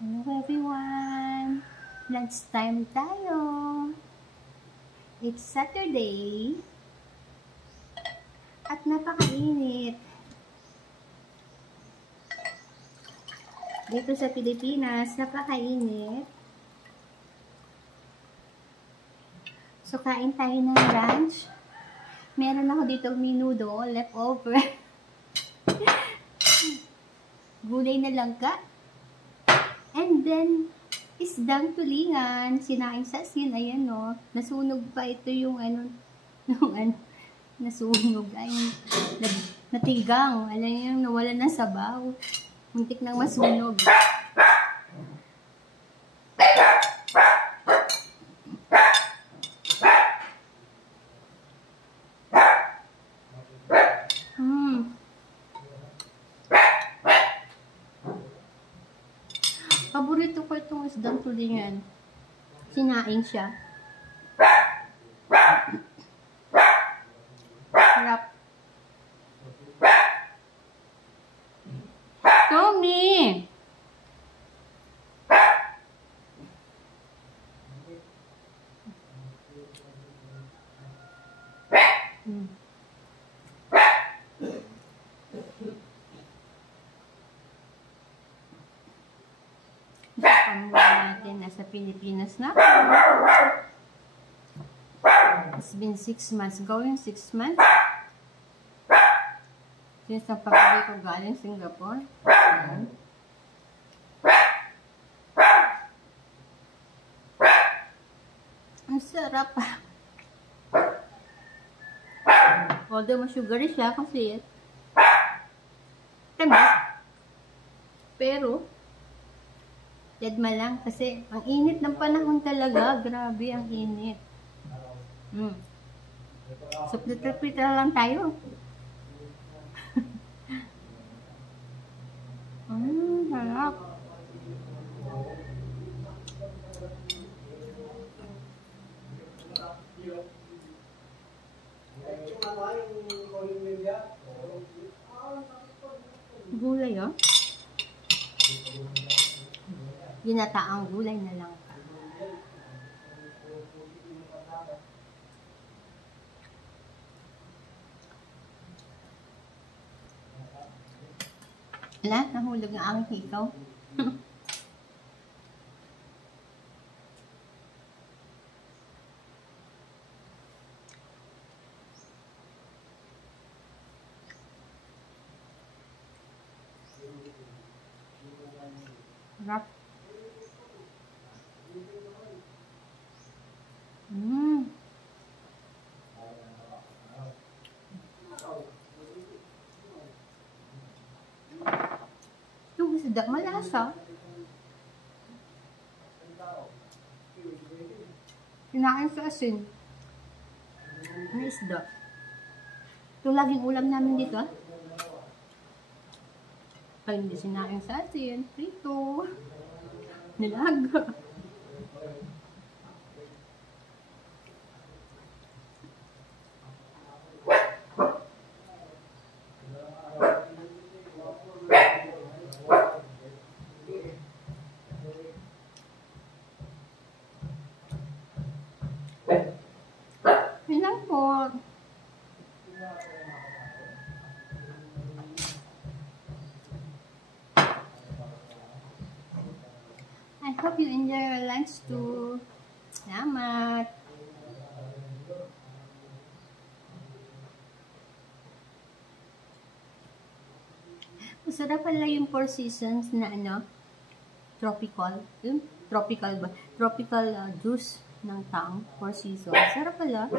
Hello everyone! Lunch time tayo! It's Saturday at napakainit. Dito sa Pilipinas, napakainit. So, kain tayo ng lunch. Meron ako dito menudo, leftover. Gulay na langka. And then, isdang tulingan, sinaing sa asin, ayan o. Nasunog pa ito yung nasunog, ay, natigang. Alam niyo yung nawala ng sabaw. Muntik nang masunog. Paborito ko itong isdang tulingan. Sinaing siya. Sarap. Tommy! Pamula natin, nasa Pilipinas na. It's been 6 months. Going 6 months. Since ang pag-uwi ko galing Singapore. Ayan. Ang sarap. Although masugary siya kasi tamis. Pero yadma lang kasi ang init ng panahon talaga. Grabe ang init. So, prepare lang tayo. Sarap. Gulay, oh. Ginataang gulay na lang. Wala, nahulog na ang hikaw. Sarap. Yung isda, malasa. Kinain sa asin. Ang isda. Ito laging ulam namin dito. Kaya hindi sinain sa asin. Prito. Nilaga. Ilang po. I hope you enjoy your lunch too. Salamat. Masarap pala yung 4 seasons na tropical. Yung tropical ba? Tropical juice ng Tang 4 seasons. Sarap pala.